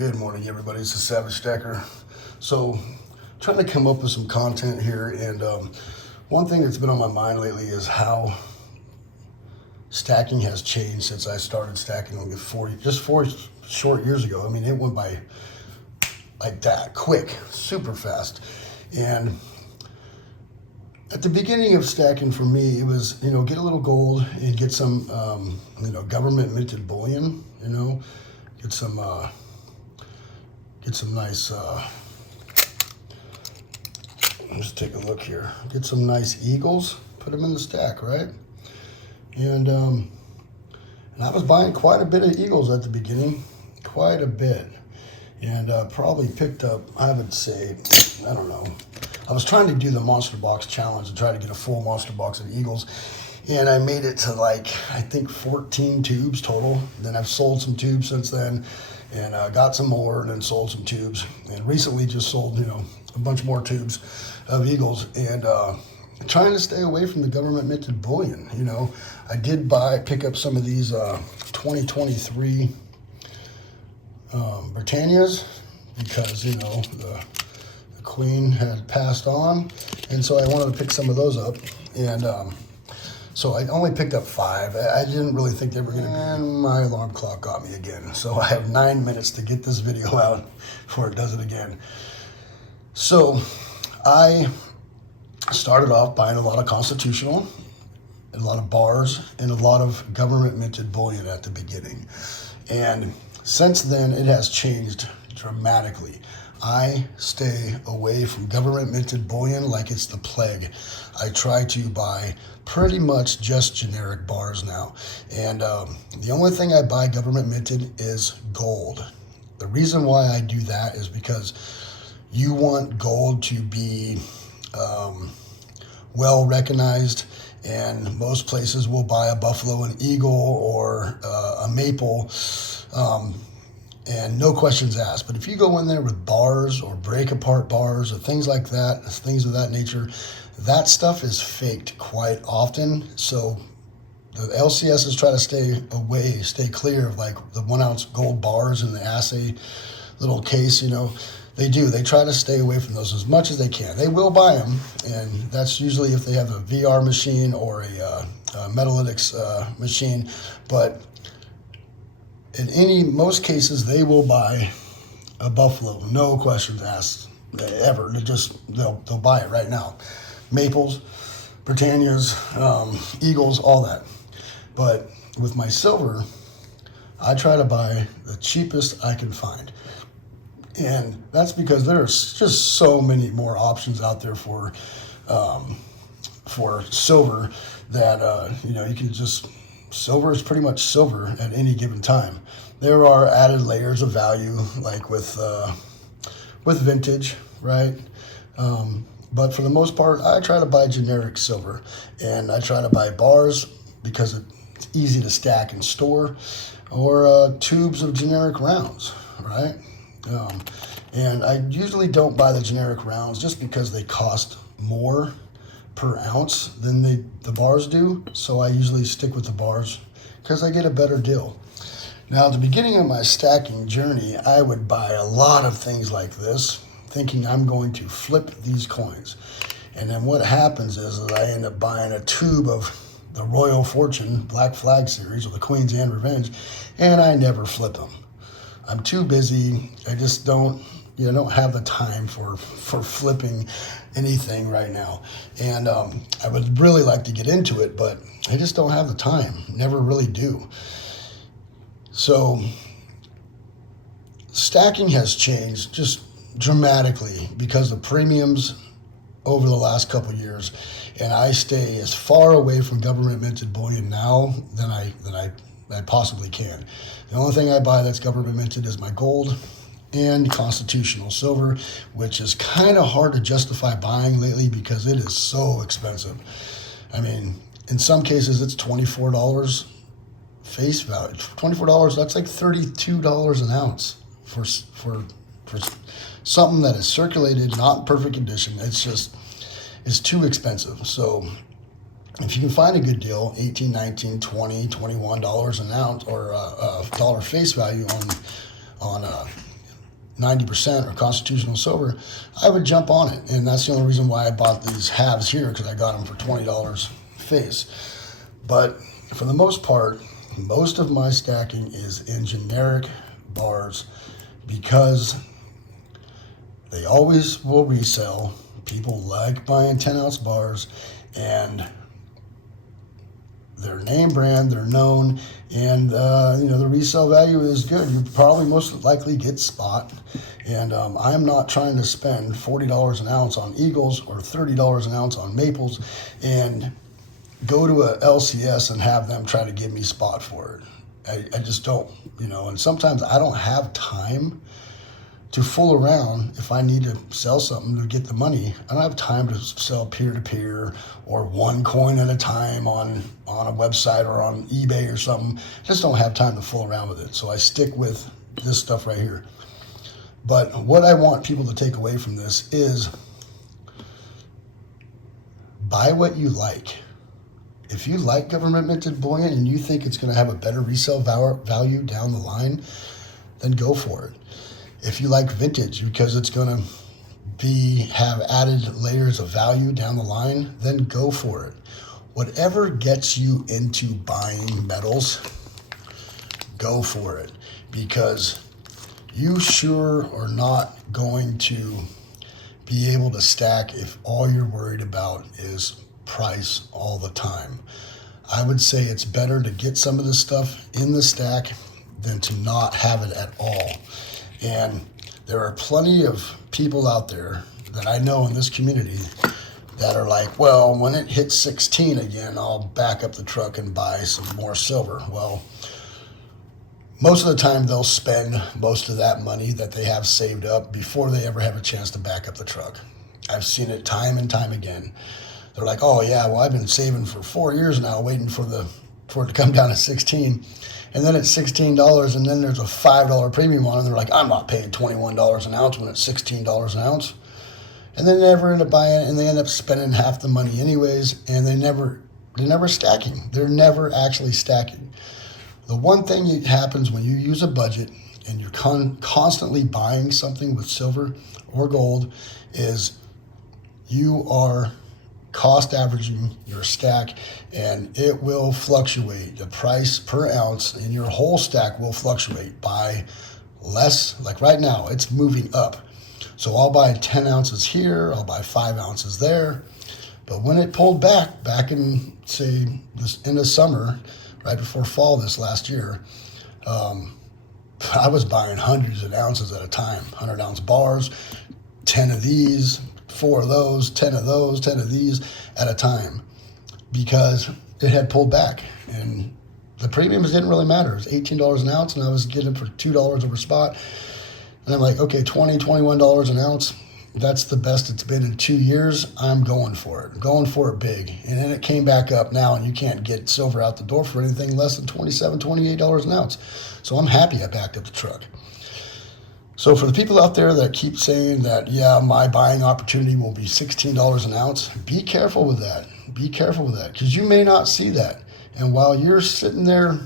Good morning, everybody. It's the Savagestacker. So, trying to come up with some content here, and one thing that's been on my mind lately is how stacking has changed since I started stacking only four short years ago. I mean, it went by like that, quick, super fast. And at the beginning of stacking for me, it was, get a little gold and get some, government minted bullion, get some nice, let's take a look here. Get some nice eagles, put them in the stack, right? And I was buying quite a bit of eagles at the beginning, quite a bit. And probably picked up, I would say, I don't know. I was trying to do the monster box challenge and try to get a full monster box of eagles. And I made it to I think 14 tubes total. Then I've sold some tubes since then. And got some more and then sold some tubes. And recently just sold, a bunch more tubes of eagles. And trying to stay away from the government minted bullion. I did pick up some of these 2023 Britannias because, the queen had passed on. And so I wanted to pick some of those up. And so I only picked up 5. I didn't really think they were going to be. And my alarm clock got me again. So I have 9 minutes to get this video out before it does it again. So I started off buying a lot of constitutional, a lot of bars, and a lot of government minted bullion at the beginning. And since then, it has changed dramatically. I stay away from government minted bullion like it's the plague. I try to buy pretty much just generic bars now. And the only thing I buy government minted is gold. The reason why I do that is because you want gold to be well recognized, and most places will buy a buffalo and eagle or a maple. And no questions asked. But if you go in there with bars or break apart bars or things like that, things of that nature, that stuff is faked quite often. So the LCSs try to stay clear of the 1 ounce gold bars in the assay little case, They try to stay away from those as much as they can. They will buy them, and that's usually if they have a VR machine or a Metalytics machine. But in most cases, they will buy a buffalo, no questions asked ever. They'll buy it right now. Maples, Britannias, eagles, all that. But with my silver, I try to buy the cheapest I can find. And that's because there's just so many more options out there for silver that, you can just... Silver is pretty much silver at any given time. There are added layers of value, like with vintage, right? But for the most part, I try to buy generic silver, and I try to buy bars because it's easy to stack and store, or tubes of generic rounds, right? And I usually don't buy the generic rounds just because they cost more per ounce than the bars do. So I usually stick with the bars because I get a better deal. Now, at the beginning of my stacking journey, I would buy a lot of things like this, thinking I'm going to flip these coins. And then what happens is that I end up buying a tube of the Royal Fortune Black Flag series, or the Queen's and Revenge, and I never flip them. I'm too busy. I just don't have the time for flipping anything right now. And I would really like to get into it, but I just don't have the time. Never really do. So stacking has changed just dramatically because of premiums over the last couple of years. And I stay as far away from government minted bullion now than I possibly can. The only thing I buy that's government minted is my gold and constitutional silver, which is kind of hard to justify buying lately because it is so expensive. I mean, in some cases it's $24 face value. $24, that's like $32 an ounce for something that is circulated, not in perfect condition. It's too expensive. So if you can find a good deal, $18, $19, $20, $21 an ounce, or dollar face value on 90% or constitutional silver, I would jump on it. And that's the only reason why I bought these halves here, because I got them for $20 face. But for the most part, most of my stacking is in generic bars because they always will resell. People like buying 10-ounce bars, and they're name brand, they're known, and the resale value is good. You probably most likely get spot, and I'm not trying to spend $40 an ounce on Eagles or $30 an ounce on Maples and go to a LCS and have them try to give me spot for it. I just don't, and sometimes I don't have time to fool around. If I need to sell something to get the money, I don't have time to sell peer-to-peer or one coin at a time on a website or on eBay or something. I just don't have time to fool around with it. So I stick with this stuff right here. But what I want people to take away from this is buy what you like. If you like government minted bullion and you think it's going to have a better resale value down the line, then go for it. If you like vintage because it's going to have added layers of value down the line, then go for it. Whatever gets you into buying metals, go for it, because you sure are not going to be able to stack if all you're worried about is price all the time. I would say it's better to get some of this stuff in the stack than to not have it at all. And there are plenty of people out there that I know in this community that are like, well, when it hits 16 again, I'll back up the truck and buy some more silver. Well, most of the time they'll spend most of that money that they have saved up before they ever have a chance to back up the truck. I've seen it time and time again. They're like, oh yeah, well, I've been saving for 4 years now, waiting for it to come down to 16. And then it's $16, and then there's a $5 premium on it, and they're like, I'm not paying $21 an ounce when it's $16 an ounce. And they never end up buying it, and they end up spending half the money anyways, and they're never stacking. They're never actually stacking. The one thing that happens when you use a budget and you're constantly buying something with silver or gold is you are cost averaging your stack, and it will fluctuate. The price per ounce in your whole stack will fluctuate by less. Like right now, it's moving up. So I'll buy 10 ounces here, I'll buy 5 ounces there. But when it pulled back in, say, in the summer, right before fall this last year, I was buying hundreds of ounces at a time, 100-ounce bars, 10 of these, 4 of those, 10 of those, 10 of these at a time, because it had pulled back and the premiums didn't really matter. It was $18 an ounce, and I was getting it for $2 over spot. And I'm like, okay, $20, $21 an ounce. That's the best it's been in 2 years. I'm going for it. I'm going for it big. And then it came back up now, and you can't get silver out the door for anything less than $27, $28 an ounce. So I'm happy I backed up the truck. So for the people out there that keep saying that, yeah, my buying opportunity will be $16 an ounce, be careful with that. Be careful with that, because you may not see that. And while you're sitting there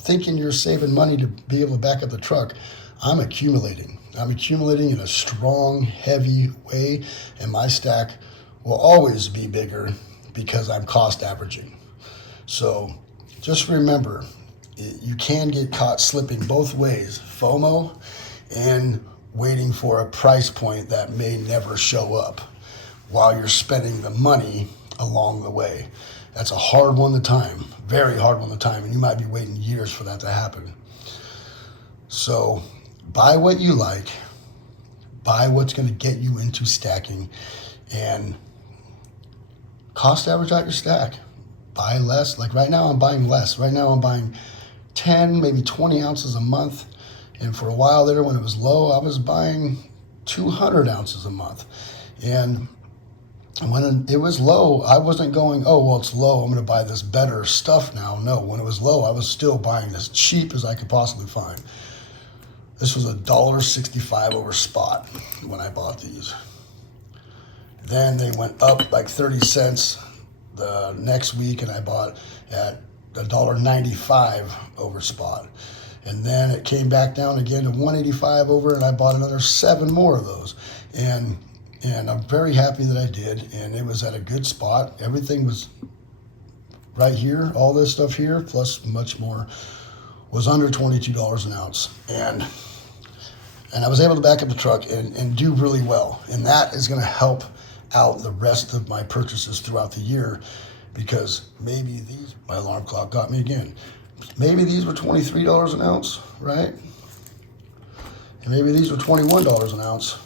thinking you're saving money to be able to back up the truck, I'm accumulating. I'm accumulating in a strong, heavy way, and my stack will always be bigger because I'm cost averaging. So just remember, you can get caught slipping both ways, FOMO and waiting for a price point that may never show up while you're spending the money along the way. That's a hard one to time, very hard one to time, and you might be waiting years for that to happen. So buy what you like, buy what's going to get you into stacking, and cost average out your stack. Buy less. Like right now I'm buying less. Right now I'm buying 10, maybe 20 ounces a month. And for a while there, when it was low, I was buying 200 ounces a month. And when it was low, I wasn't going, oh, well, it's low, I'm going to buy this better stuff now. No, when it was low, I was still buying as cheap as I could possibly find. This was $1.65 over spot when I bought these. Then they went up like 30 cents the next week, and I bought at $1.95 over spot. And then it came back down again to 185 over, and I bought another 7 more of those. And I'm very happy that I did, and it was at a good spot. Everything was right here, all this stuff here, plus much more, was under $22 an ounce. And I was able to back up the truck and do really well. And that is going to help out the rest of my purchases throughout the year, because maybe these, my alarm clock got me again. Maybe these were $23 an ounce, right? And maybe these were $21 an ounce.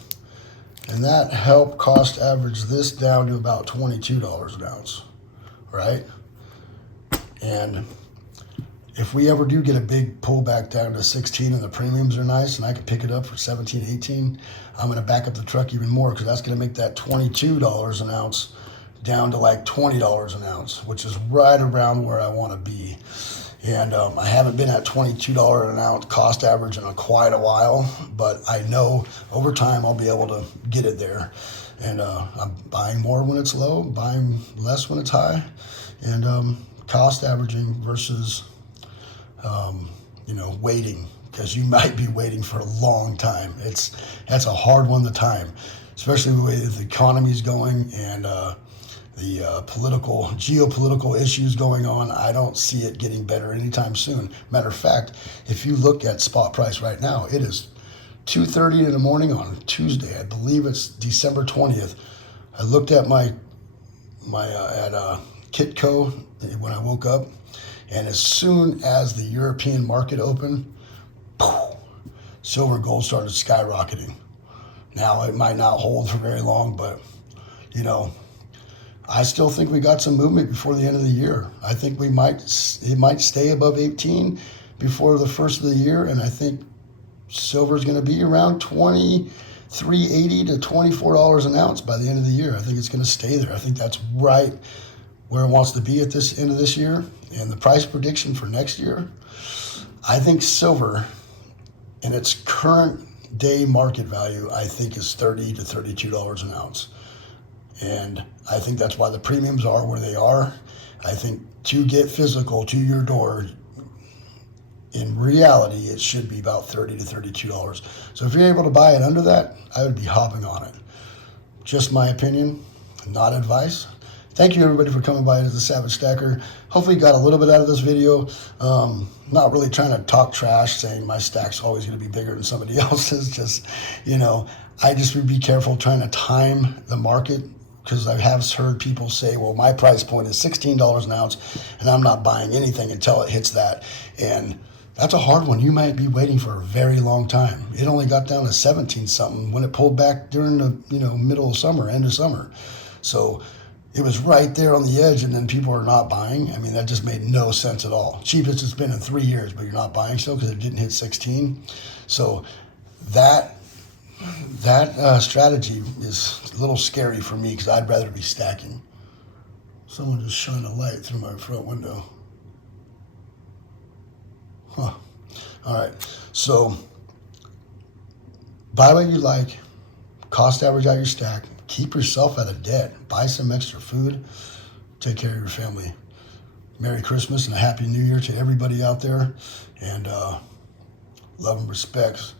And that helped cost average this down to about $22 an ounce, right? And if we ever do get a big pullback down to 16 and the premiums are nice and I can pick it up for 17, 18, I'm going to back up the truck even more, because that's going to make that $22 an ounce down to like $20 an ounce, which is right around where I want to be. And I haven't been at $22 an ounce cost average in quite a while, but I know over time I'll be able to get it there. And I'm buying more when it's low, buying less when it's high, and cost averaging versus, waiting, because you might be waiting for a long time. That's a hard one to time, especially the way that the economy's going and the geopolitical issues going on. I don't see it getting better anytime soon. Matter of fact, if you look at spot price right now, it is 2:30 in the morning on Tuesday. I believe it's December 20th. I looked at my Kitco when I woke up, and as soon as the European market opened, silver and gold started skyrocketing. Now it might not hold for very long, but I still think we got some movement before the end of the year. I think it might stay above 18 before the first of the year, and I think silver is going to be around $23.80 to $24 an ounce by the end of the year. I think it's going to stay there. I think that's right where it wants to be at this end of this year. And the price prediction for next year, I think silver in its current day market value, I think is $30 to $32 an ounce. And I think that's why the premiums are where they are. I think to get physical to your door, in reality, it should be about $30 to $32. So if you're able to buy it under that, I would be hopping on it. Just my opinion, not advice. Thank you, everybody, for coming by to the Savagestacker. Hopefully you got a little bit out of this video. Not really trying to talk trash, saying my stack's always going to be bigger than somebody else's. Just, I just would be careful trying to time the market, because I have heard people say, well, my price point is $16 an ounce, and I'm not buying anything until it hits that. And that's a hard one. You might be waiting for a very long time. It only got down to 17 something when it pulled back during the middle of summer, end of summer. So it was right there on the edge, and then people are not buying. I mean, that just made no sense at all. Cheapest it's been in 3 years, but you're not buying still because it didn't hit 16. So that strategy is a little scary for me, because I'd rather be stacking. Someone just shined a light through my front window. Huh. All right. So buy what you like. Cost average out your stack. Keep yourself out of debt. Buy some extra food. Take care of your family. Merry Christmas and a Happy New Year to everybody out there. And love and respects.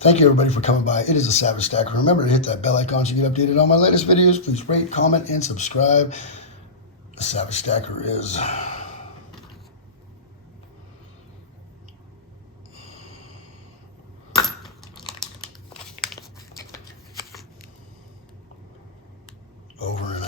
Thank you, everybody, for coming by. It is the Savagestacker. Remember to hit that bell icon so you get updated on my latest videos. Please rate, comment, and subscribe. The Savagestacker is over and